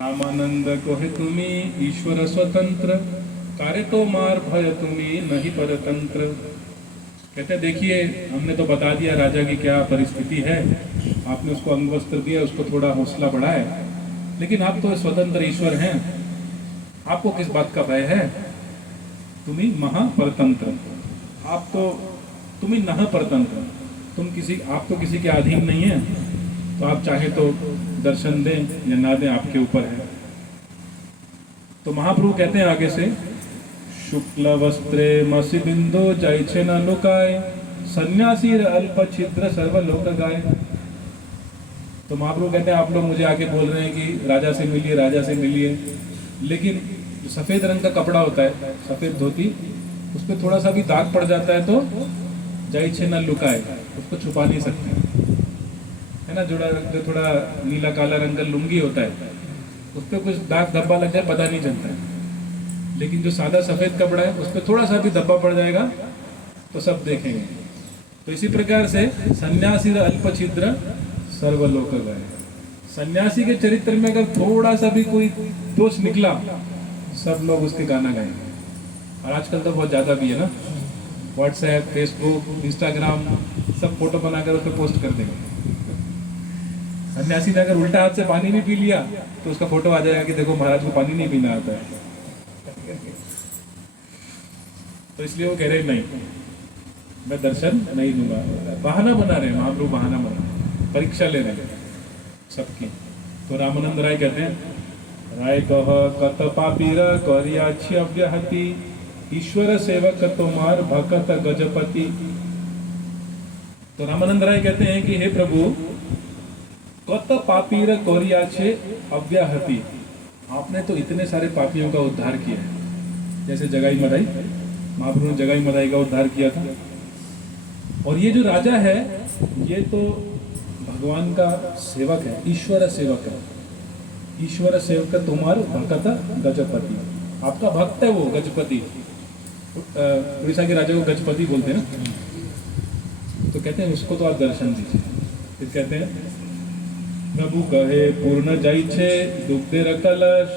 रामानंद कोहे तुम्ही ईश्वर स्वतंत्र, कार्य तो मार भय तुम्ही नहीं परतंत्र। कहते देखिए, हमने तो बता दिया राजा की क्या परिस्थिति है, आपने उसको अंगवस्त्र दिया, उसको थोड़ा हौसला बढ़ाए, लेकिन आप तो स्वतंत्र ईश्वर हैं, आपको किस बात का भय है? तुम्ही महापरतंत्र, आप तो तुम्ही नह परतंत्र, आप तो किसी के अधीन नहीं है, तो आप चाहे तो दर्शन दें या ना दें, आपके ऊपर है। तो महाप्रभु कहते हैं आगे से, शुक्ल वस्त्रे मसी बिंदु जैछे न लुकाय, सन्यासी अल्प छिद्र सर्वलोक गाय। तो महाप्रभु कहते हैं आप लोग मुझे आके बोल रहे हैं कि राजा से मिलिए, राजा से मिलिए, लेकिन जो सफेद रंग का कपड़ा होता है, सफेद धोती, उस पर थोड़ा सा भी दाग पड़ जाता है तो जैछे न लुकाय, उसको छुपा नहीं सकते, है ना। जो थोड़ा नीला काला रंग का लुंगी होता है, उस पर कुछ दाग धब्बा लग जाए पता नहीं चलता है, लेकिन जो सादा सफेद कपड़ा है उस पर थोड़ा सा भी धब्बा पड़ जाएगा तो सब देखेंगे। तो इसी प्रकार से सन्यासी अल्प छिद्र सर्वलोक गए, सन्यासी के चरित्र में अगर थोड़ा सा भी कोई दोष निकला, सब लोग उसके गाना गाएंगे। और आजकल तो बहुत ज्यादा भी है ना, व्हाट्सएप, फेसबुक, इंस्टाग्राम, सब फोटो बनाकर उस पर पोस्ट कर देंगे। सन्यासी ने अगर उल्टा हाथ से पानी भी पी लिया तो उसका फोटो आ जाएगा कि देखो महाराज को पानी नहीं पीना आता है। तो इसलिए वो कह रहे नहीं, मैं दर्शन नहीं दूंगा। बहाना बना रहे हैं महाप्रभु, बहाना बना, परीक्षा ले रहे हैं सबकी। तो रामानंद राय कहते हैं, राय कह कत पापीर करियाछि अव्याहति, ईश्वर सेवक तुम्हार भक्त गजपति। तो रामानंद राय कहते हैं कि हे प्रभु, कत पापीर करियाछि अव्याहति, आपने तो इतने सारे पापियों का उद्धार किया है। जैसे जगाई मदाई, महाप्रभु ने जगाई मदाई का उद्धार किया था। और ये जो राजा है, ये तो भगवान का सेवक है, ईश्वर सेवक है। ईश्वर सेवक तुम्हार भक्त गजपति, आपका भक्त है वो गजपति। उड़ीसा के राजा को गजपति बोलते हैं ना। तो कहते हैं उसको तो आप दर्शन दीजिए। फिर कहते हैं, प्रभु कहे पूर्ण जाइछे दुग्धे कलश,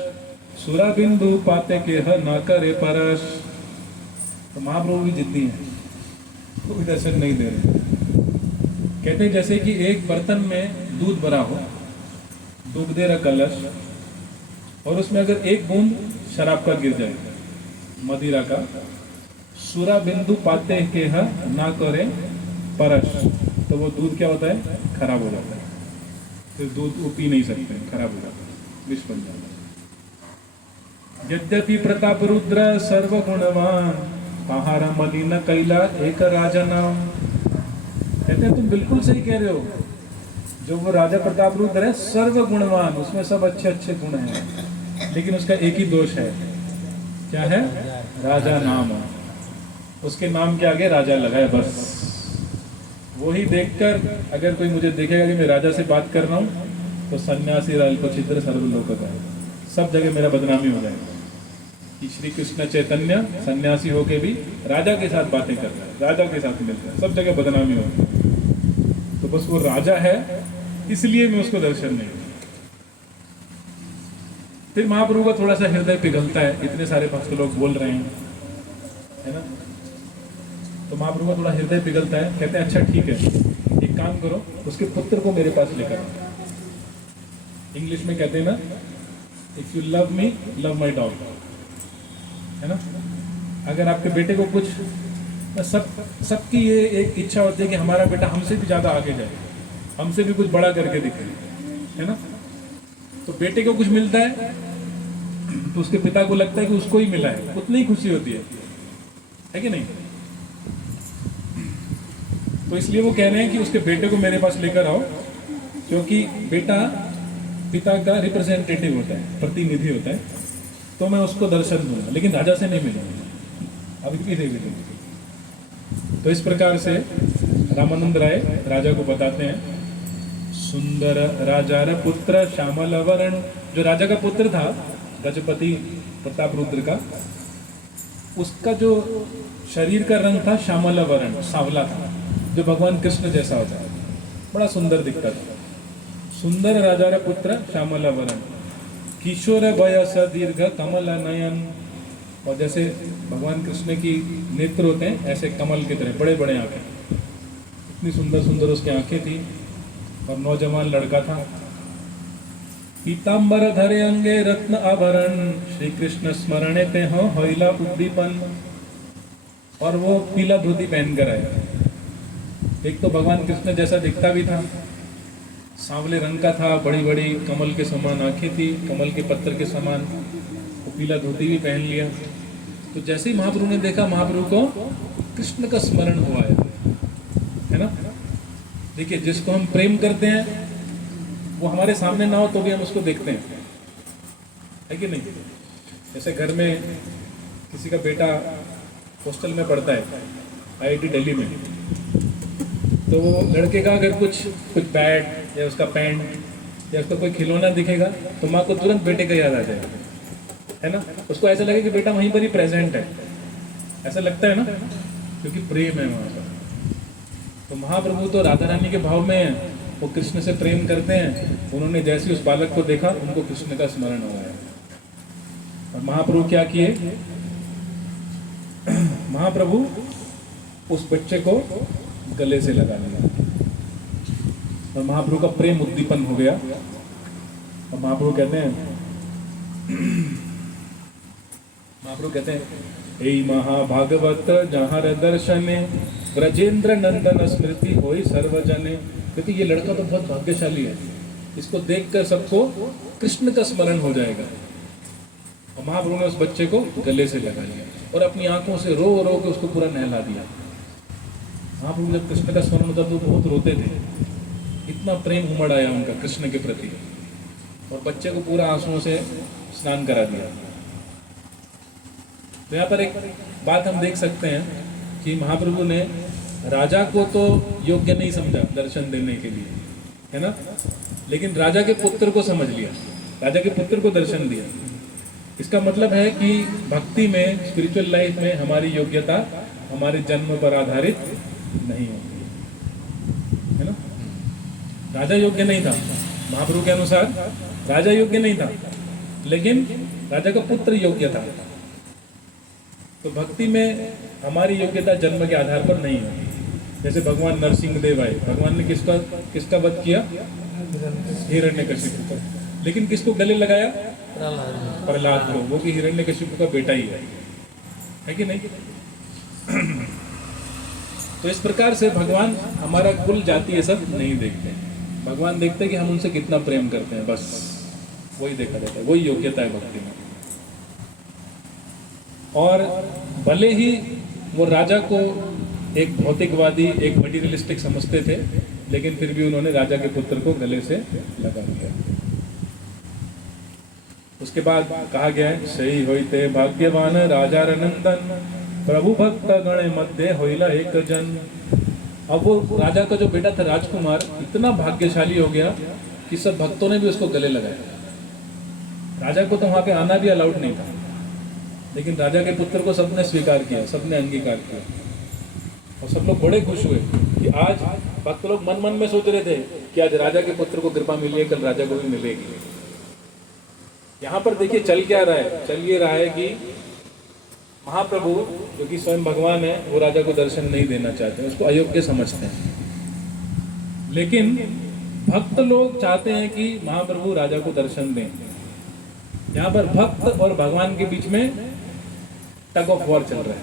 सुरा बिंदु पाते के हर ना करे परश। तो महाप्रभु भी जिद्दी है, वो भी दर्शन नहीं दे रहे। कहते हैं जैसे कि एक बर्तन में दूध भरा हो, दुग्धे कलश, और उसमें अगर एक बूंद शराब का गिर जाए, मदिरा का, सुरा बिंदु पाते के हर ना करे परश, तो वो दूध क्या होता है? खराब हो जाता है। फिर दूध वो पी नहीं सकते, खराब हो जाता है, विष बन जाता है। यद्यपि प्रताप रुद्र सर्व गुणवान, कहारा मलिन कैला एक राजा नाम। कहते हैं तुम बिल्कुल सही कह रहे हो, जो वो राजा प्रताप रुद्र है सर्व गुणवान, उसमें सब अच्छे अच्छे गुण हैं, लेकिन उसका एक ही दोष है। क्या है? राजा नाम। उसके नाम के आगे राजा लगाए बस। वही देखकर अगर कोई मुझे देखेगा कि मैं राजा से बात कर रहा हूँ, तो सन्यासी अल्प छिद्र सर्वलोक गाय, सब जगह मेरा बदनामी हो जाएगा कि श्री कृष्ण चैतन्य सन्यासी होके भी राजा के साथ बातें कर रहा है, राजा के साथ मिल रहा है, सब जगह बदनामी हो है। तो बस वो राजा है, इसलिए मैं उसको दर्शन नहीं दूं। फिर महाप्रभु का थोड़ा सा हृदय पिघलता है, इतने सारे भक्त लोग बोल रहे हैं, है ना। तो महाप्रभु का थोड़ा हृदय पिघलता है। कहते हैं अच्छा ठीक है, एक काम करो, उसके पुत्र को मेरे पास लेकर आओ। इंग्लिश में कहते हैं ना, if you love me love my dog, है ना। अगर आपके बेटे को कुछ, सबकी ये एक इच्छा होती है कि हमारा बेटा हमसे भी ज्यादा आगे जाए, हमसे भी कुछ बड़ा करके दिखे, है ना। तो बेटे को कुछ मिलता है तो उसके पिता को लगता है कि उसको ही मिला है, उतनी ही खुशी होती है कि नहीं। तो इसलिए वो कह रहे हैं कि उसके बेटे को मेरे पास लेकर आओ, क्योंकि बेटा पिता का रिप्रेजेंटेटिव होता है, प्रतिनिधि होता है, तो मैं उसको दर्शन दूंगा, लेकिन राजा से नहीं मिलूंगा, अभी भी नहीं मिलूंगा। तो इस प्रकार से रामानंद राय राजा को बताते हैं, सुंदर राजा र पुत्र श्यामल वर्ण, जो राजा का पुत्र था गजपति प्रताप रुद्र का, उसका जो शरीर का रंग था श्यामल वर्ण, सांवला था, जो भगवान कृष्ण जैसा होता है, बड़ा सुंदर दिखता था। सुंदर राजा रा पुत्र श्यामला वरण। किशोर वयस दीर्घ कमल नयन, और जैसे भगवान कृष्ण की नेत्र होते हैं ऐसे कमल की तरह बड़े बड़े आंखें, इतनी सुंदर सुंदर उसकी आंखें थी। और नौजवान लड़का था। पीताम्बर धरे अंगे रत्न आभरण, श्री कृष्ण स्मरणे ते हो होइला उद्दीपन, और वो पीला धोती पहन कर आया। एक तो भगवान कृष्ण जैसा दिखता भी था, सांवले रंग का था, बड़ी बड़ी कमल के समान आंखें थी, कमल के पत्थर के समान, वो पीला धोती भी पहन लिया। तो जैसे ही महाप्रभु ने देखा, महाप्रभु को कृष्ण का स्मरण हुआ है ना। देखिए, जिसको हम प्रेम करते हैं वो हमारे सामने ना हो तो भी हम उसको देखते हैं, है कि नहीं। जैसे घर में किसी का बेटा हॉस्टल में पढ़ता है, आईआईटी दिल्ली में, तो वो लड़के का अगर कुछ बैट या उसका पैंट या उसका कोई खिलौना दिखेगा तो माँ को तुरंत बेटे का याद आ जाएगा, है ना। उसको ऐसा लगे कि बेटा वहीं पर ही प्रेजेंट है, ऐसा लगता है ना, क्योंकि प्रेम है वहाँ पर। तो महाप्रभु तो राधा रानी के भाव में है, वो कृष्ण से प्रेम करते हैं। उन्होंने जैसे उस बालक को देखा, उनको कृष्ण का स्मरण हो गया। और महाप्रभु क्या किए, महाप्रभु उस बच्चे को गले से लगा लिया और महाप्रभु का प्रेम उद्दीपन हो गया। और महाप्रभु कहते हैं हे महाभागवत जहाँ दर्शने ब्रजेंद्र नंदन स्मृति होई सर्वजने। क्योंकि ये लड़का तो बहुत भाग्यशाली है, इसको देखकर सबको कृष्ण का स्मरण हो जाएगा। और महाप्रभु ने उस बच्चे को गले से लगा लिया और अपनी आंखों से रो रो के उसको पूरा नहला दिया। महाप्रभु जब कृष्ण का स्मरण होता तो बहुत रोते थे, इतना प्रेम उमड़ आया उनका कृष्ण के प्रति, और बच्चे को पूरा आंसुओं से स्नान करा दिया। तो यहाँ पर एक बात हम देख सकते हैं कि महाप्रभु ने राजा को तो योग्य नहीं समझा दर्शन देने के लिए, है ना, लेकिन राजा के पुत्र को समझ लिया, राजा के पुत्र को दर्शन दिया। इसका मतलब है कि भक्ति में, स्पिरिचुअल लाइफ में हमारी योग्यता हमारे जन्म पर आधारित नहीं होती, है ना। राजा योग्य नहीं था, महाप्रभु के अनुसार राजा योग्य नहीं था, लेकिन राजा का पुत्र योग्य था। तो भक्ति में हमारी योग्यता जन्म के आधार पर नहीं होती। जैसे भगवान नरसिंह देव आए, भगवान ने किसका वध किया, हिरण्यकशिपु का, लेकिन किसको गले लगाया, प्रहलाद को, वो कि हिरण्यकशिपु का बेटा ही है कि नहीं। तो इस प्रकार से भगवान हमारा कुल जाति ये सब नहीं देखते, भगवान देखते कि हम उनसे कितना प्रेम करते हैं, बस वही देखा जाता है, वही योग्यता है भक्ति में। और भले ही वो राजा को एक भौतिकवादी, एक मटीरियलिस्टिक समझते थे, लेकिन फिर भी उन्होंने राजा के पुत्र को गले से लगा दिया। उसके बाद कहा गया है, सही होइते भाग्यवान राजा नंदन, प्रभु भक्त गणे मध्य होइला एक जन। अब वो राजा का जो बेटा था राजकुमार इतना भाग्यशाली हो गया कि सब भक्तों ने भी उसको गले लगाया। राजा को तो वहां पे आना भी अलाउड नहीं था, लेकिन राजा के पुत्र को सबने स्वीकार किया, सबने अंगीकार किया, और सब लोग बड़े खुश हुए कि आज भक्त लोग मन मन में सोच रहे थे कि आज राजा के पुत्र को कृपा मिली है, कल राजा को भी मिलेगी। यहाँ पर देखिए चल क्या रहा है, चल ये रहा है कि महाप्रभु जो कि स्वयं भगवान है, वो राजा को दर्शन नहीं देना चाहते, उसको अयोग्य समझते हैं, लेकिन भक्त लोग चाहते हैं कि महाप्रभु राजा को दर्शन दें। यहाँ पर भक्त और भगवान के बीच में टग ऑफ वॉर चल रहा है,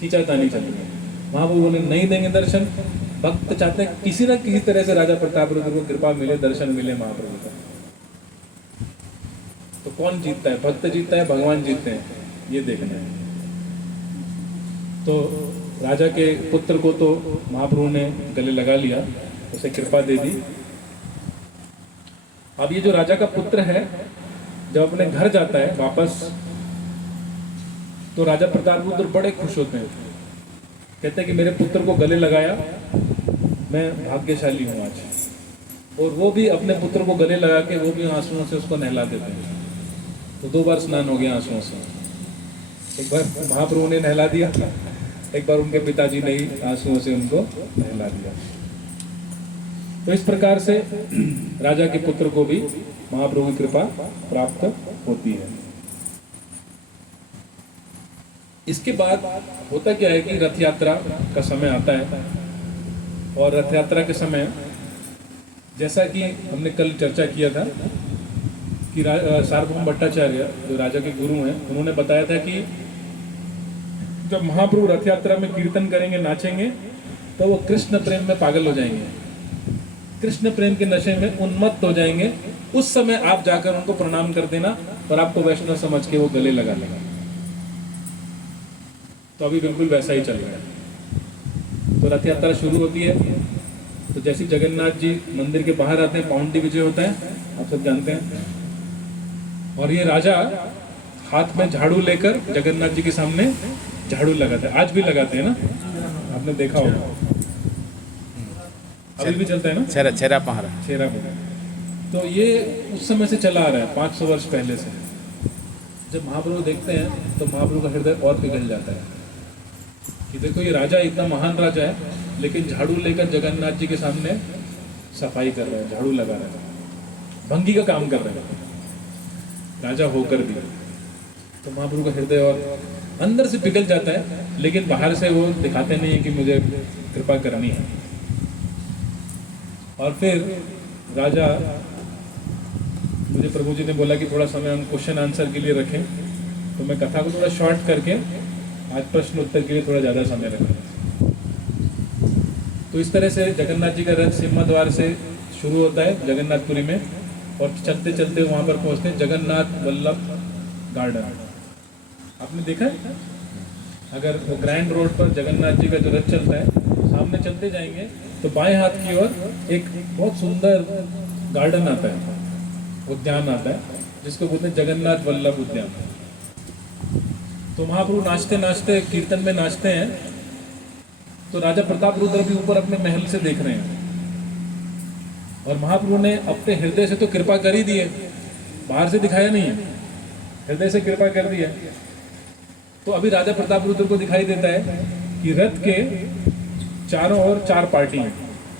खींचातानी चल रही है। महाप्रभु ने नहीं देंगे दर्शन, भक्त चाहते हैं किसी न किसी तरह से राजा प्रताप रुद्र को कृपा मिले, दर्शन मिले महाप्रभु का। तो कौन जीतता है, भक्त जीतता है, भगवान जीतते हैं, ये देखना है। तो राजा के पुत्र को तो महाप्रभु ने गले लगा लिया, उसे कृपा दे दी। अब ये जो राजा का पुत्र है जब अपने घर जाता है वापस, तो राजा प्रताप रुद्र बड़े खुश होते हैं, कहते हैं कि मेरे पुत्र को गले लगाया, मैं भाग्यशाली हूँ आज। और वो भी अपने पुत्र को गले लगा के वो भी आंसुओं से उसको नहला देते हैं। तो 2 बार स्नान हो गया आंसुओं से, एक बार महाप्रभु ने नहला दिया, एक बार उनके पिताजी ने ही आंसुओं से उनको नहला दिया। तो इस प्रकार से राजा के पुत्र को भी महाप्रभु की कृपा प्राप्त होती है। इसके बाद होता क्या है कि रथ यात्रा का समय आता है, और रथ यात्रा के समय जैसा कि हमने कल चर्चा किया था कि सार्वभौम भट्टाचार्य जो राजा के गुरु हैं, उन्होंने बताया था कि जब महाप्रभु रथ यात्रा में कीर्तन करेंगे, नाचेंगे, तो वो कृष्ण प्रेम में पागल हो जाएंगे, कृष्ण प्रेम के नशे में उन्मत्त हो जाएंगे। उस समय आप जाकर उनको प्रणाम कर देना और आपको वैष्णव समझ के वो गले लगा लेगा। तो अभी बिल्कुल वैसा ही चल रहा है। तो रथ यात्रा शुरू होती है, तो जैसे जगन्नाथ जी मंदिर के बाहर आते हैं, पाउंडी विजय होता है, आप सब जानते हैं, और ये राजा हाथ में झाड़ू लेकर जगन्नाथ जी के सामने झाड़ू लगाते हैं। आज भी लगाते हैं ना, आपने देखा होगा, अभी भी चलता है ना, छेरा पहरा। तो ये उस समय से चला आ रहा है, 500 वर्ष पहले से। जब महाप्रभु देखते हैं तो महाप्रभु का हृदय और पिघल जाता है कि देखो ये राजा इतना महान राजा है, लेकिन झाड़ू लेकर जगन्नाथ जी के सामने सफाई कर रहा है, झाड़ू लगा रहा है, भंगी का काम कर रहा है, राजा होकर भी। तो महाप्रभु का हृदय और अंदर से पिघल जाता है, लेकिन बाहर से वो दिखाते नहीं है कि मुझे कृपा करनी है। और फिर राजा, मुझे प्रभु जी ने बोला कि थोड़ा समय हम क्वेश्चन आंसर के लिए रखें, तो मैं कथा को थोड़ा शॉर्ट करके आज प्रश्न उत्तर के लिए थोड़ा ज़्यादा समय रखें। तो इस तरह से जगन्नाथ जी का रथ सिम्हा द्वार से शुरू होता है जगन्नाथपुरी में, और चलते चलते वहाँ पर पहुँचते हैं जगन्नाथ वल्लभ गार्डन। आपने देखा है, अगर वो ग्रैंड रोड पर जगन्नाथ जी का जो रथ चलता है, सामने चलते जाएंगे तो बाएं हाथ की ओर एक बहुत सुंदर गार्डन आता है, उद्यान आता है, जिसको बोलते हैं जगन्नाथ वल्लभ उद्यान। तो महाप्रभु नाचते नाचते कीर्तन में नाचते हैं, तो राजा प्रताप रुद्र भी ऊपर अपने महल से देख रहे हैं, और महाप्रभु ने अपने हृदय से तो कृपा कर ही दी है, बाहर से दिखाया नहीं है, हृदय से कृपा कर दी है। तो अभी राजा प्रताप रुद्र को दिखाई देता है कि रथ के चारों ओर 4 पार्टी हैं,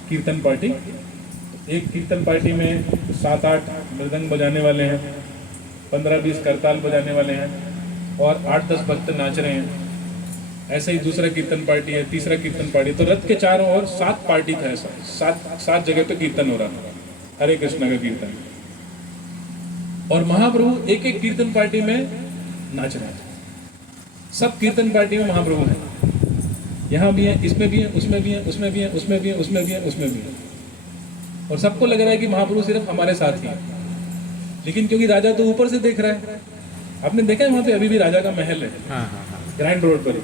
कीर्तन पार्टी। एक कीर्तन पार्टी में 7-8 मृदंग बजाने वाले हैं, 15-20 करताल बजाने वाले हैं, और 8-10 भक्त नाच रहे हैं। ऐसे ही दूसरा कीर्तन पार्टी है, तीसरा कीर्तन पार्टी। तो रथ के चारों ओर 7 पार्टी था, ऐसा 7 जगह पे कीर्तन हो रहा था, हरे कृष्ण का कीर्तन। और महाप्रभु एक एक कीर्तन पार्टी में नाच रहे हैं। सब कीर्तन पार्टी में महाप्रभु हैं, यहाँ भी हैं, इसमें भी हैं, उसमें भी हैं, उसमें भी हैं, उसमें भी हैं, उसमें भी हैं, उसमें भी हैं। और सबको लग रहा है कि महाप्रभु सिर्फ हमारे साथ ही हैं, लेकिन क्योंकि राजा तो ऊपर से देख रहा है। आपने देखा है वहाँ पे अभी भी राजा का महल है, ग्रैंड रोड पर।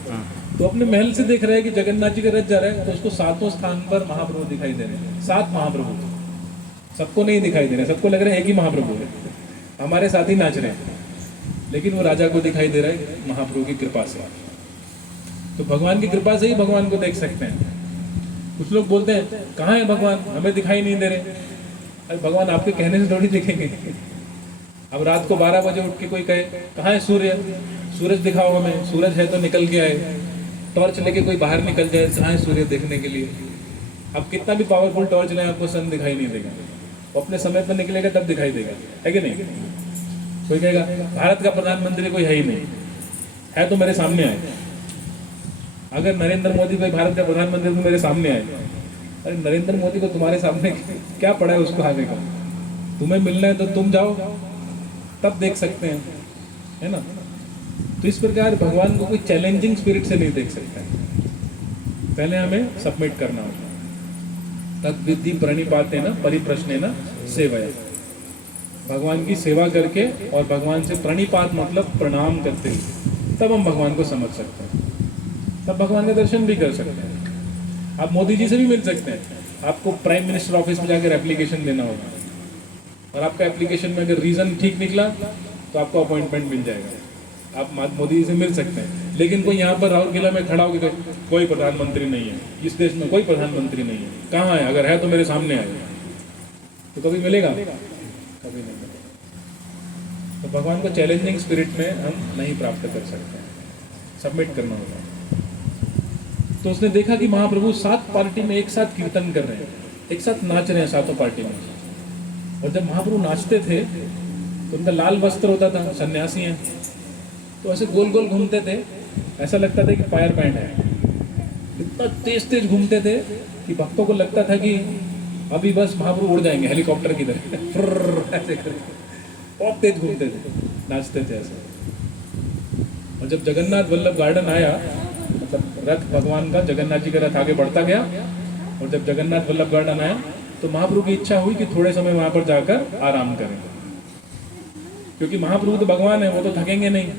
तो अपने महल से देख रहा है कि जगन्नाथ जी का रथ जा रहा है, तो उसको 7वें स्थान पर महाप्रभु दिखाई दे रहे हैं। 7 महाप्रभु, सबको नहीं दिखाई दे रहे, सबको लग रहा है एक ही महाप्रभु है, हमारे साथ ही नाच रहे हैं, लेकिन वो राजा को दिखाई दे रहा है महाप्रभु की कृपा से। तो भगवान की कृपा से ही भगवान को देख सकते हैं। कुछ लोग बोलते हैं कहाँ है भगवान, हमें दिखाई नहीं दे रहे। अरे भगवान आपके कहने से थोड़ी दिखेंगे। अब रात को 12 बजे उठ के कोई कहे कहाँ है सूर्य, सूरज दिखाओ हमें, सूरज है तो निकल के आए। टॉर्च लेके कोई बाहर निकल जाए, कहाँ है सूर्य देखने के लिए। अब कितना भी पावरफुल टॉर्च लें, आपको सन दिखाई नहीं देगा। वो अपने समय पर निकलेगा तब दिखाई देगा, है कि नहीं। कोई कहेगा भारत का प्रधानमंत्री कोई है ही नहीं, है तो मेरे सामने आए। अगर नरेंद्र मोदी कोई भारत का प्रधानमंत्री तो मेरे सामने आए। अरे नरेंद्र मोदी को तुम्हारे सामने क्या पड़ा है उसको आने का, तुम्हें मिलना है तो तुम जाओ, तब देख सकते हैं, है ना। तो इस प्रकार भगवान को कोई चैलेंजिंग स्पिरिट से नहीं देख सकते हैं, पहले हमें सबमिट करना होगा। तद विधि प्रणिपाते न परिप्रश्ने न सेवया, भगवान की सेवा करके और भगवान से प्रणिपात मतलब प्रणाम करते हुए, तब हम भगवान को समझ सकते हैं, तब भगवान का दर्शन भी कर सकते हैं। आप मोदी जी से भी मिल सकते हैं, आपको प्राइम मिनिस्टर ऑफिस में जाकर एप्लीकेशन देना होगा, और आपका एप्लीकेशन में अगर रीज़न ठीक निकला तो आपको अपॉइंटमेंट मिल जाएगा, आप मोदी जी से मिल सकते हैं। लेकिन कोई यहाँ पर राउरकेला में खड़ा होकर कोई प्रधानमंत्री नहीं है, इस देश में कोई प्रधानमंत्री नहीं है, कहाँ है, अगर है तो मेरे सामने आए, तो कभी मिलेगा, कभी नहीं मिलेगा। तो भगवान को चैलेंजिंग स्पिरिट में हम नहीं प्राप्त कर सकते हैं, सबमिट करना होगा। तो उसने देखा कि महाप्रभु 7 पार्टी में एक साथ कीर्तन कर रहे हैं, एक साथ नाच रहे हैं सातों पार्टी में। और जब महाप्रभु नाचते थे तो उनका लाल वस्त्र होता था, सन्यासी हैं, तो ऐसे गोल गोल घूमते थे, ऐसा लगता था कि फायर बैंड है। इतना तेज तेज घूमते थे कि भक्तों को लगता था कि अभी बस महाप्रभु उड़ जाएंगे हेलीकॉप्टर की तरह ऐसे करके बहुत तेज घूमते थे, नाचते थे ऐसे। और जब जगन्नाथ वल्लभ गार्डन आया, मतलब रथ भगवान का, जगन्नाथ जी का रथ आगे बढ़ता गया, और जब जगन्नाथ वल्लभ गार्डन आया तो महाप्रभु की इच्छा हुई कि थोड़े समय वहां पर जाकर आराम करें, क्योंकि महाप्रभु तो भगवान है, वो तो थकेंगे नहीं,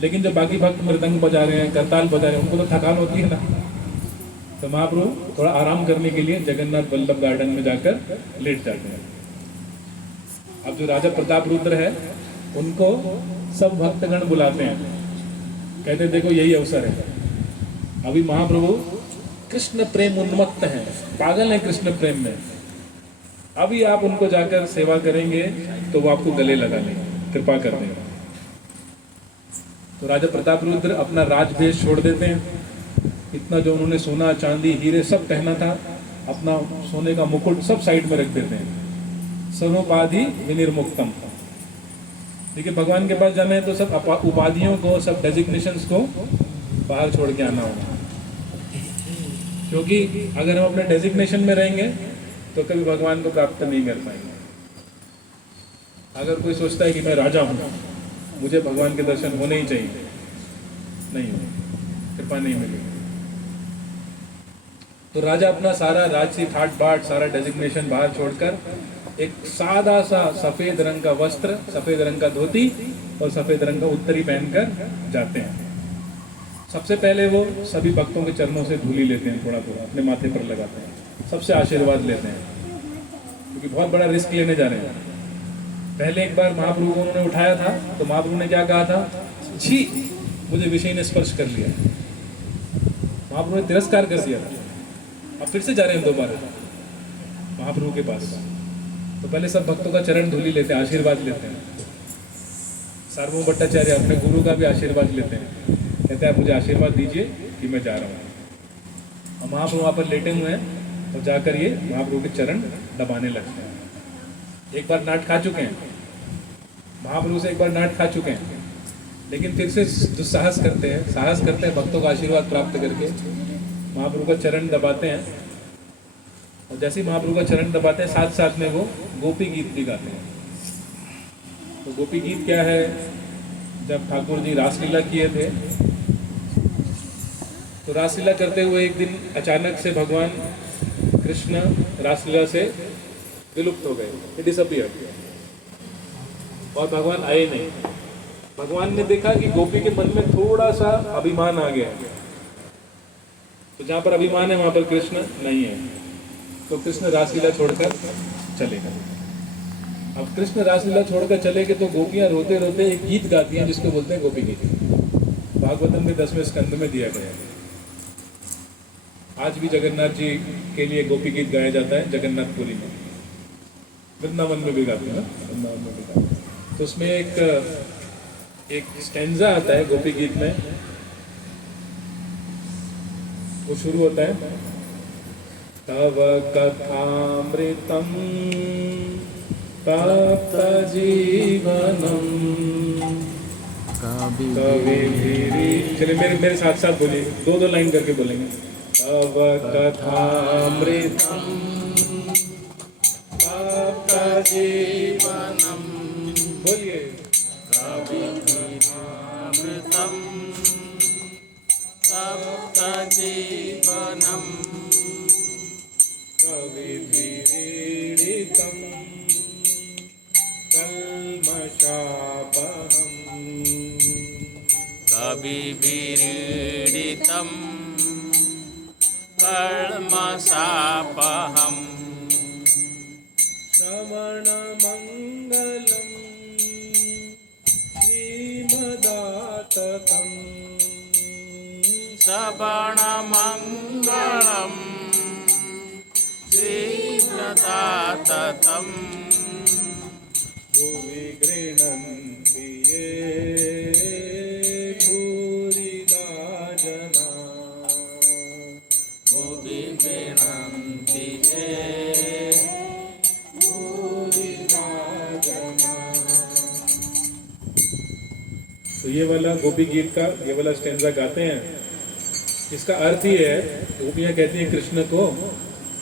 लेकिन जो बाकी भक्त मृदंग बजा रहे हैं, करताल बजा रहे हैं, उनको तो थकान होती है ना। तो महाप्रभु थोड़ा आराम करने के लिए जगन्नाथ वल्लभ गार्डन में जाकर लेट जाते हैं। अब जो राजा प्रताप रुद्र है उनको सब भक्तगण बुलाते हैं, कहते हैं देखो यही अवसर है, अभी महाप्रभु कृष्ण प्रेम उन्मत्त हैं, पागल हैं कृष्ण प्रेम में, अभी आप उनको जाकर सेवा करेंगे तो वो आपको गले लगा लेंगे, कृपा कर देंगे। तो राजा प्रताप रुद्र अपना राजवेश छोड़ देते हैं, इतना जो उन्होंने सोना चांदी हीरे सब पहना था, अपना सोने का मुकुट सब साइड में रख देते हैं, सर्वोपाधि विनिर्मुक्तम। देखिए भगवान के पास जाना है तो सब उपाधियों को, सब डेजिग्नेशंस को बाहर छोड़ के आना होगा, क्योंकि अगर हम अपने डेजिग्नेशन में रहेंगे तो कभी भगवान को प्राप्त नहीं कर पाएंगे। अगर कोई सोचता है कि मैं राजा हूँ, मुझे भगवान के दर्शन होने ही चाहिए, नहीं होंगे, कृपा नहीं मिलेगी। तो राजा अपना सारा राजसी ठाट बाट, सारा डेजिग्नेशन बाहर छोड़कर एक सादा सा सफेद रंग का वस्त्र, सफेद रंग का धोती और सफेद रंग का उत्तरी पहनकर जाते हैं। सबसे पहले वो सभी भक्तों के चरणों से धूली लेते हैं, थोड़ा थोड़ा अपने माथे पर लगाते हैं, सबसे आशीर्वाद लेते हैं, क्योंकि बहुत बड़ा रिस्क लेने जा रहे हैं। पहले एक बार महाप्रभु को उन्होंने उठाया था तो महाप्रभु ने क्या कहा था, छी मुझे विषय ने स्पर्श कर लिया, महाप्रभु ने तिरस्कार कर दिया था। अब फिर से जा रहे हैं दोबारा महाप्रभु के पास, तो पहले सब भक्तों का चरण धूली लेते हैं, आशीर्वाद लेते हैं। सार्वभौम भट्टाचार्य अपने गुरु का भी आशीर्वाद लेते हैं, कहते हैं आप मुझे आशीर्वाद दीजिए कि मैं जा रहा हूँ। और महाप्रभु वहाँ पर लेटे हुए हैं और जाकर ये महाप्रभु के चरण दबाने लगते हैं। एक बार नाट खा चुके हैं महाप्रभु से, एक बार नाट खा चुके हैं, लेकिन फिर से दुस्साहस करते हैं, साहस करते हैं भक्तों का आशीर्वाद प्राप्त करके महाप्रभु का चरण दबाते हैं। और जैसे ही महाप्रभु का चरण दबाते हैं साथ साथ में वो गोपी गीत भी गाते हैं। तो गोपी गीत क्या है, जब ठाकुर जी रासलीला किए थे तो रासलीला करते हुए एक दिन अचानक से भगवान कृष्ण रासलीला से विलुप्त हो गए, डिसअपीयर, और भगवान आए नहीं। भगवान ने देखा कि गोपी के मन में थोड़ा सा अभिमान आ गया, तो जहाँ पर अभिमान है वहाँ पर कृष्ण नहीं है, तो कृष्ण रासलीला छोड़कर चले गए। अब कृष्ण रासलीला छोड़कर चले गए तो गोपियाँ रोते रोते एक गीत गाती हैं जिसको बोलते हैं गोपी गीत, भागवतम में 10वें स्कंद में दिया गया है। आज भी जगन्नाथ जी के लिए गोपी गीत गाया जाता है, जगन्नाथपुरी में, वृंदावन में भी गाते हैं, वृंदावन में भी गाते हैं। तो उसमें एक स्टैंजा आता है गोपी गीत में, वो शुरू होता है, तव कथामृतम तप्त जीवनम कविभिरी, चलिए मेरे साथ साथ बोलिए, दो लाइन करके बोलेंगे, तव कथामृतम तप्त जीवनम, बोलिए, कविभिरीडितम तप्त जीवनम कविभिरीडितम कल्मषापहम्, कविभिरीडितम कल्मषापहम्, श्रवणमङ्गलम् श्रीमदाततम्, श्रवणमङ्गलम् श्रीमदाततम्, भुवि गृह्णन्ति ये भूरिदा जना, भुवि गृह्णन्ति ये तो ये वाला गोपी गीत का ये वाला स्टेंजा गाते हैं। इसका अर्थ ये है, गोपियाँ कहती हैं कृष्ण को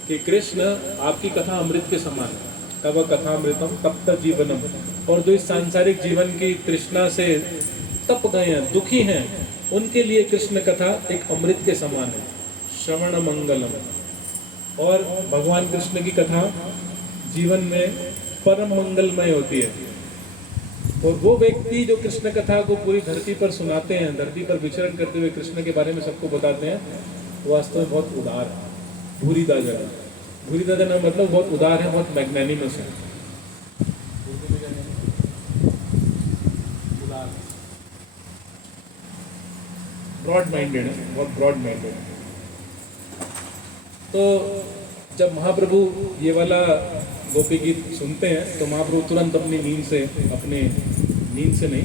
कि कृष्ण आपकी कथा अमृत के समान है, तब कथा अमृतम तप्त जीवनम। और जो इस सांसारिक जीवन की तृष्णा से तप गए हैं, दुखी हैं, उनके लिए कृष्ण कथा एक अमृत के समान है, श्रवण मंगलम। और भगवान कृष्ण की कथा जीवन में परम मंगलमय होती है। और वो व्यक्ति जो कृष्ण कथा को पूरी धरती पर सुनाते हैं, धरती पर विचरण करते हुए कृष्ण के बारे में सबको बताते हैं, वो वास्तव में बहुत उदार है। भूरिदाजन, भूरिदाजन मतलब बहुत उदार है, बहुत मैग्नेनिमस है, ब्रॉड माइंडेड है, बहुत ब्रॉड माइंडेड है। तो जब महाप्रभु ये वाला गोपी गीत सुनते हैं तो महाप्रभु तुरंत अपनी नींद से नहीं,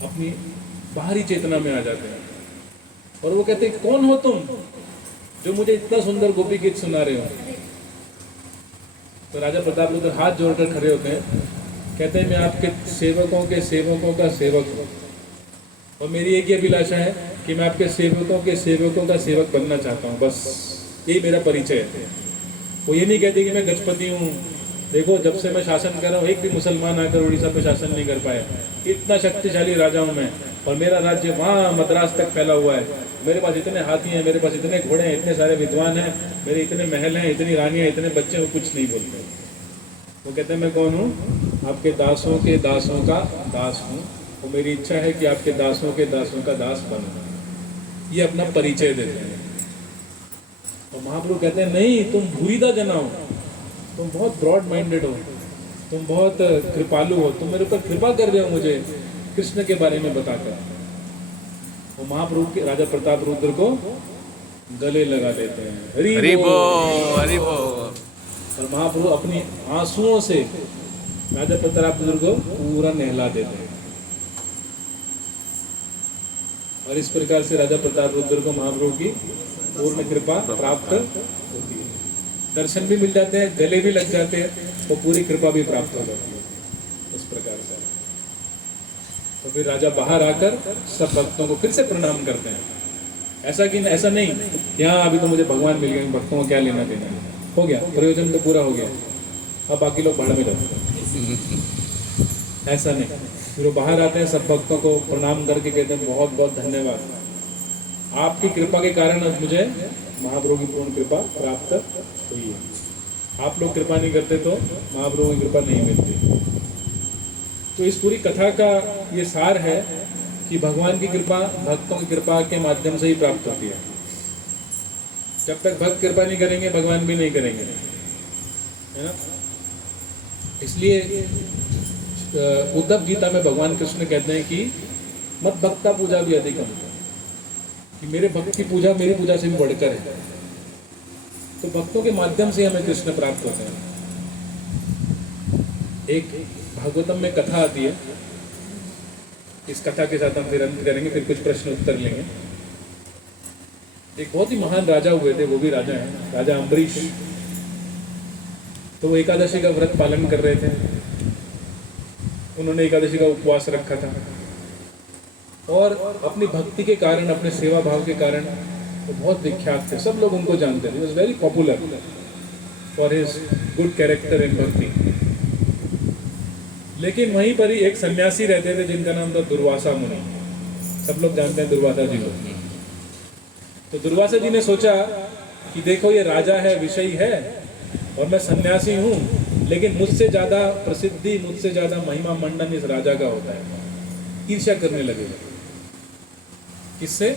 अपनी बाहरी चेतना में आ जाते हैं। और वो कहते हैं, कौन हो तुम जो मुझे इतना सुंदर गोपी गीत सुना रहे हो? तो राजा प्रताप रुद्र हाथ जोड़कर खड़े होते हैं, कहते हैं, मैं आपके सेवकों का सेवक हूँ, और मेरी एक ही अभिलाषा है कि मैं आपके सेवकों का सेवक बनना चाहता हूँ, बस यही मेरा परिचय है। वो ये नहीं कहते कि मैं गजपति हूँ, देखो जब से मैं शासन कर रहा हूँ एक भी मुसलमान आकर उड़ीसा पे शासन नहीं कर पाया, इतना शक्तिशाली राजा हूँ मैं, और मेरा राज्य वहाँ मद्रास तक फैला हुआ है, मेरे पास इतने हाथी हैं, मेरे पास इतने घोड़े हैं, इतने सारे विद्वान हैं, मेरे इतने महल हैं, इतनी रानियाँ, इतने बच्चे, वो कुछ नहीं बोलते। वो कहते हैं, मैं कौन हूँ? आपके दासों के दासों का दास हूँ, और मेरी इच्छा है कि आपके दासों के दासों का दास बनूँ। ये अपना परिचय देते हैं। और महाप्रभु कहते हैं, नहीं, तुम भूरिदा जना हो, तुम बहुत ब्रॉड माइंडेड हो, तुम बहुत कृपालु हो, तुम मेरे ऊपर कृपा कर रहे हो मुझे कृष्ण के बारे में बताकर। वो महाप्रभु के राजा प्रताप रुद्र को गले लगा देते हैं, हरि बोल, हरि बोल। और महाप्रभु अपनी आंसुओं से राजा प्रताप रुद्र को पूरा नहला देते हैं। और इस प्रकार से राजा प्रताप रुद्र को महाप्रभु की पूर्ण कृपा प्राप्त होती है। दर्शन भी मिल जाते हैं, गले भी लग जाते हैं, और पूरी कृपा भी प्राप्त हो जाती है इस प्रकार से। तो फिर राजा बाहर आकर सब भक्तों को फिर से प्रणाम करते हैं। ऐसा नहीं, यहाँ अभी तो मुझे भगवान मिल गए, भक्तों को क्या लेना देना, हो गया, प्रयोजन तो पूरा हो गया, अब बाकी लोग भाड़ में जाते हैं, ऐसा नहीं। फिर वो बाहर आते हैं, सब भक्तों को प्रणाम करके कहते हैं, बहुत बहुत धन्यवाद, आपकी कृपा के कारण अब मुझे महाप्रभु की पूर्ण कृपा प्राप्त हुई है। आप लोग कृपा नहीं करते तो महाप्रभु की कृपा नहीं मिलती। तो इस पूरी कथा का ये सार है कि भगवान की कृपा भक्तों की कृपा के माध्यम से ही प्राप्त होती है। जब तक भक्त कृपा नहीं करेंगे, भगवान भी नहीं करेंगे, है ना। इसलिए उद्धव गीता में भगवान कृष्ण कहते हैं कि मत भक्ता पूजा भी अधिकम, कि मेरे भक्त की पूजा मेरी पूजा से भी बढ़कर है। तो भक्तों के माध्यम से हमें कृष्ण प्राप्त होते हैं। एक भागवतम में कथा आती है, इस कथा के साथ हम फिर अंत करेंगे, फिर कुछ प्रश्न उत्तर लेंगे। एक बहुत ही महान राजा हुए थे, वो भी राजा हैं, राजा अम्बरीश। तो वो एकादशी का व्रत पालन कर रहे थे, उन्होंने एकादशी का उपवास रखा था, और अपनी भक्ति के कारण, अपने सेवा भाव के कारण वो बहुत विख्यात थे, सब लोग उनको जानते थे। Was very popular for his good character in भक्ति। लेकिन वहीं पर ही एक सन्यासी रहते थे जिनका नाम था दुर्वासा मुनि, सब लोग जानते हैं दुर्वासा जी को। तो दुर्वासा जी ने सोचा कि देखो ये राजा है, विषयी है, और मैं सन्यासी हूँ, लेकिन मुझसे ज़्यादा प्रसिद्धि, मुझसे ज़्यादा महिमा मंडन इस राजा का होता है। ईर्ष्या करने लगे। किससे?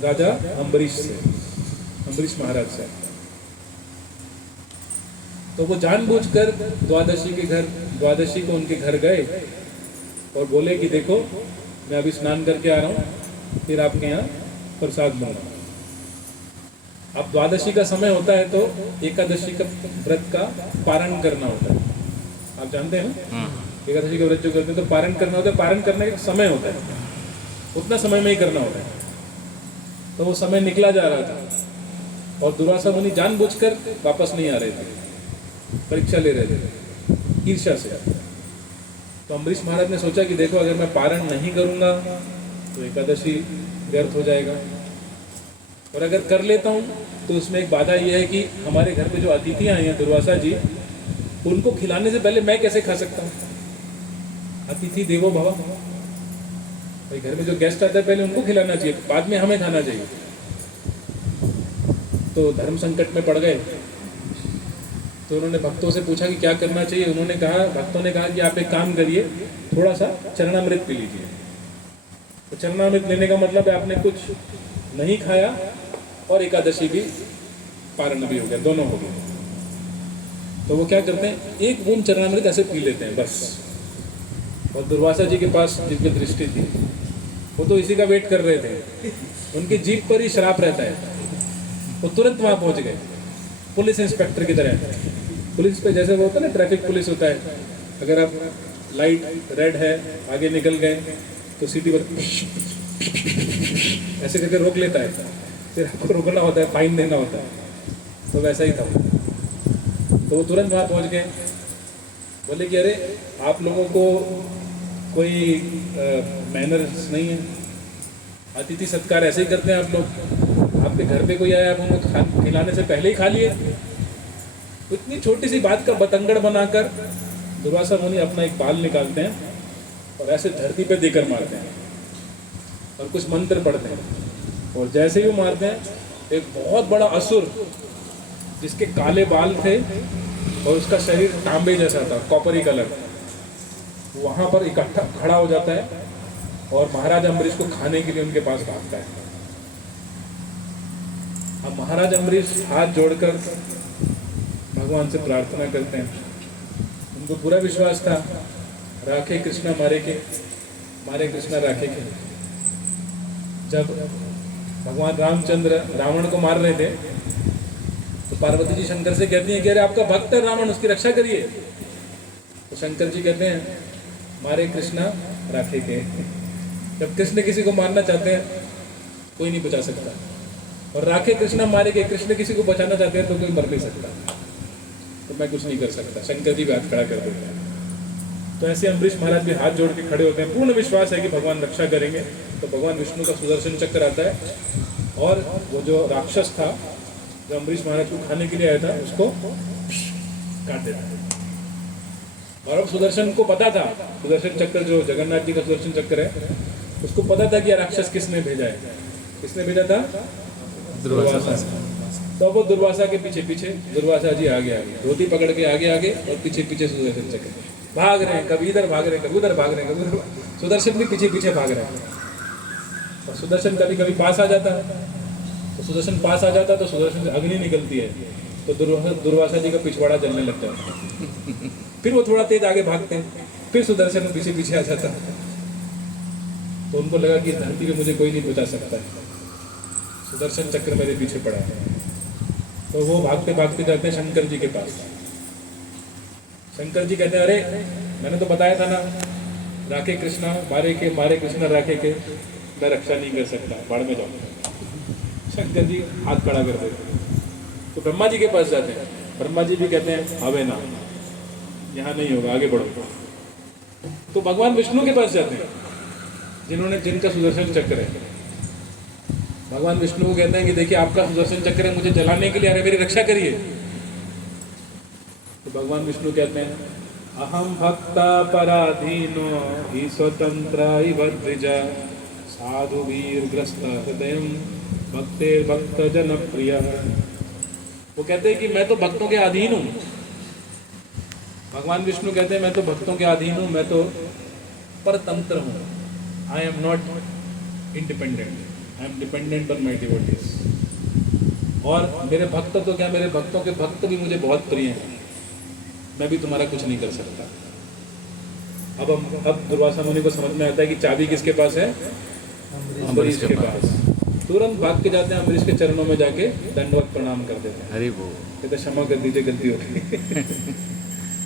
राजा अम्बरीश से, अम्बरीश महाराज से। तो वो जानबूझकर द्वादशी को उनके घर गए और बोले कि देखो मैं अभी स्नान करके आ रहा हूँ, फिर आपके यहाँ प्रसाद दूंगा। अब द्वादशी का समय होता है तो एकादशी का व्रत का पारण करना होता है, आप जानते हैं ना। एकादशी का व्रत जो करते हैं तो पारण करना होता है, पारण करने का समय होता है, उतना समय में ही करना होता है। तो वो समय निकला जा रहा था और दुर्वासा मुनि जानबूझकर वापस नहीं आ रहे थे, परीक्षा ले रहे थे ईर्ष्या से। तो अम्बरीश महाराज ने सोचा कि देखो अगर मैं पारण नहीं करूँगा तो एकादशी व्यर्थ हो जाएगा, और अगर कर लेता हूँ तो उसमें एक बाधा यह है कि हमारे घर पे जो अतिथि आए हैं दुर्वासा जी, उनको खिलाने से पहले मैं कैसे खा सकता हूँ? अतिथि देवो भव, भाई घर में जो गेस्ट आता है पहले उनको खिलाना चाहिए, बाद में हमें खाना चाहिए। तो धर्म संकट में पड़ गए, तो उन्होंने भक्तों से पूछा कि क्या करना चाहिए। उन्होंने कहा, भक्तों ने कहा कि आप एक काम करिए, थोड़ा सा चरणामृत पी लीजिए। तो चरणामृत लेने का मतलब है आपने कुछ नहीं खाया और एकादशी भी पारण भी हो गया, दोनों हो गए। तो वो क्या करते हैं, एक बूंद चरणामृत ऐसे पी लेते हैं बस। और दुर्वासा जी के पास दिव्य दृष्टि थी, वो तो इसी का वेट कर रहे थे, उनकी जीभ पर ही श्राप रहता है, वो तुरंत वहाँ पहुँच गए पुलिस इंस्पेक्टर की तरह। पुलिस पे जैसे वो होता है ना, ट्रैफिक पुलिस होता है, अगर आप लाइट रेड है आगे निकल गए तो सीटी पर ऐसे करके रोक लेता है, फिर आपको रुकना होता है, फाइन देना होता है। तो वैसा ही था वो। तो वो तुरंत वहाँ पहुँच गए, बोले कि अरे आप लोगों को कोई मैनर्स नहीं है, अतिथि सत्कार ऐसे ही करते हैं आप लोग, आपके घर पे कोई आया आप उनको खिलाने से पहले ही खा लिए। इतनी छोटी सी बात का बतंगड़ बनाकर दुर्वासा मुनि अपना एक बाल निकालते हैं और ऐसे धरती पे देकर मारते हैं और कुछ मंत्र पढ़ते हैं, और जैसे ही वो मारते हैं एक बहुत बड़ा असुर जिसके काले बाल थे और उसका शरीर तांबे जैसा था, कॉपरी कलर, वहाँ पर इकट्ठा खड़ा हो जाता है और महाराज अम्बरीश को खाने के लिए उनके पास भागता है। अब महाराज अम्बरीश हाथ जोड़कर भगवान से प्रार्थना करते हैं। उनको पूरा विश्वास था, राखे कृष्णा मारे के, मारे कृष्णा राखे के। जब भगवान रामचंद्र रावण को मार रहे थे तो पार्वती जी शंकर से कहती हैं कि अरे आपका भक्त है रावण, उसकी रक्षा करिए। तो शंकर जी कहते हैं मारे कृष्णा राखे के। जब कृष्ण किसी को मारना चाहते हैं कोई नहीं बचा सकता, और राखे कृष्णा मारे के, कृष्ण किसी को बचाना चाहते हैं तो कोई मर नहीं सकता, तो मैं कुछ नहीं कर सकता। शंकर जी भी हाथ खड़ा कर देते हैं। तो ऐसे अम्बरीश महाराज भी हाथ जोड़ के खड़े होते हैं, पूर्ण विश्वास है कि भगवान रक्षा करेंगे। तो भगवान विष्णु का सुदर्शन चक्र आता है और वो जो राक्षस था जो अम्बरीश महाराज को खाने के लिए आया था उसको काट देता है। और अब सुदर्शन को पता था, सुदर्शन चक्र जो जगन्नाथ जी का सुदर्शन चक्र है, उसको पता था कि राक्षस किसने भेजा है। किसने भेजा था? दुर्वासा। तो वो दुर्वासा के पीछे पीछे, दुर्वासा जी आगे आगे, धोती पकड़ के आगे आगे और पीछे पीछे सुदर्शन चक्र भाग रहे हैं, कभी इधर भाग रहे हैं, कभी उधर भाग रहे हैं, कभी उधर। सुदर्शन भी पीछे पीछे भाग रहे हैं। और सुदर्शन कभी कभी पास आ जाता है, तो सुदर्शन पास आ जाता है तो सुदर्शन से अग्नि निकलती है, तो दुर्वासा जी का पिछवाड़ा जलने लगता है। फिर वो थोड़ा तेज आगे भागते हैं, फिर सुदर्शन पीछे पीछे आ जाता है। तो उनको लगा कि धरती पे मुझे कोई नहीं बचा सकता है, सुदर्शन चक्र मेरे पीछे पड़ा है। तो वो भागते भागते जाते हैं शंकर जी के पास। शंकर जी कहते हैं अरे मैंने तो बताया था ना, राखे कृष्णा मारे के, मारे कृष्णा राखे के, मैं रक्षा नहीं कर सकता, बाढ़ में जाऊँ। शंकर जी हाथ खड़ा कर देते। तो ब्रह्मा जी के पास जाते हैं, ब्रह्मा जी भी कहते हैं हवे ना, यहाँ नहीं होगा, आगे बढ़ो। तो भगवान विष्णु के पास जाते हैं जिनका सुदर्शन चक्र है। भगवान विष्णु को कहते हैं कि देखिए आपका सुदर्शन चक्र है, मुझे जलाने के लिए, अरे मेरी रक्षा करिए। तो भगवान विष्णु कहते हैं अहम भक्ता पराधीनो ही स्वतंत्र इव द्विजा साधु वीर ग्रस्त हृदय भक्ते भक्त जन प्रिय। वो कहते हैं कि मैं तो भक्तों के अधीन हूँ। भगवान विष्णु कहते हैं मैं तो भक्तों के अधीन हूँ, मैं तो परतंत्र हूँ। I am not independent, I am dependent on my devotees. और मेरे भक्त तो क्या, मेरे भक्तों के भक्त भी मुझे बहुत प्रिय हैं, मैं भी तुम्हारा कुछ नहीं कर सकता। अब दुर्वासा मुनि को समझ में आता है कि चाबी किसके पास है? अम्बरीश के पास। तुरंत भाग के जाते हैं, अम्बरीश के चरणों में जाके दंडवत प्रणाम कर देते हैं। हरि बोल। कहते क्षमा कर दीजिए, गलती हो गई।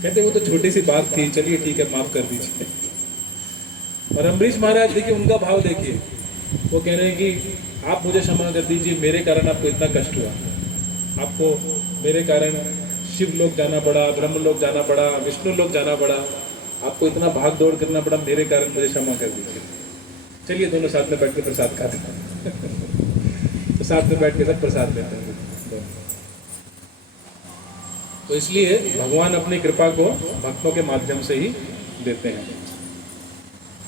कहते वो तो छोटी सी बात थी, चलिए ठीक है माफ कर दीजिए। और अम्बरीश महाराज देखिए उनका भाव देखिए, वो कह रहे हैं कि आप मुझे क्षमा कर दीजिए, मेरे कारण आपको इतना कष्ट हुआ, आपको मेरे कारण शिव लोक जाना पड़ा, ब्रह्म लोक जाना पड़ा, विष्णु लोक जाना पड़ा, आपको इतना भाग दौड़ करना पड़ा, मेरे कारण मुझे क्षमा कर दीजिए। चलिए दोनों साथ में बैठ के प्रसाद खाते हैं। तो साथ में बैठ के सब प्रसाद लेते हैं दोनों। तो इसलिए भगवान अपनी कृपा को भक्तों के माध्यम से ही देते हैं।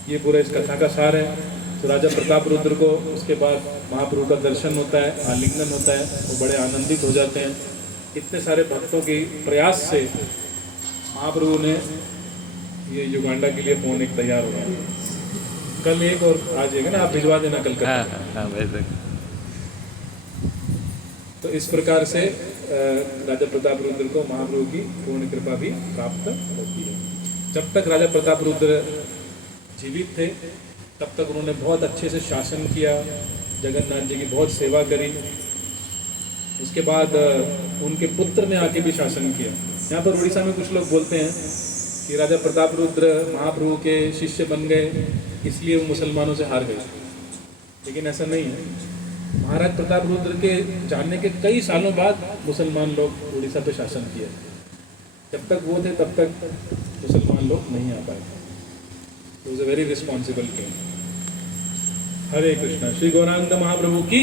ये पूरा इस कथा का सार है। तो राजा प्रताप रुद्र को उसके बाद महाप्रभु का दर्शन होता है, आलिंगन होता है, वो बड़े आनंदित हो जाते हैं। इतने सारे भक्तों के प्रयास से महाप्रभु ने ये युगांडा के लिए फोन एक तैयार हो रहा है। कल एक और आ जाएगा ना, आप भिजवा देना कल का। वैसे तो इस प्रकार से राजा प्रताप रुद्र को महाप्रभु की पूर्ण कृपा भी प्राप्त होती है। जब तक राजा प्रताप रुद्र जीवित थे तब तक उन्होंने बहुत अच्छे से शासन किया, जगन्नाथ जी की बहुत सेवा करी। उसके बाद उनके पुत्र ने आके भी शासन किया। यहाँ पर उड़ीसा में कुछ लोग बोलते हैं कि राजा प्रताप रुद्र महाप्रभु के शिष्य बन गए इसलिए वो मुसलमानों से हार गए, लेकिन ऐसा नहीं है। महाराज प्रताप रुद्र के जानने के कई सालों बाद मुसलमान लोग उड़ीसा पे शासन किए। जब तक वो थे तब तक मुसलमान लोग नहीं आ पाए। He was a very responsible king. हरे कृष्णा। श्री गौरांग महाप्रभु की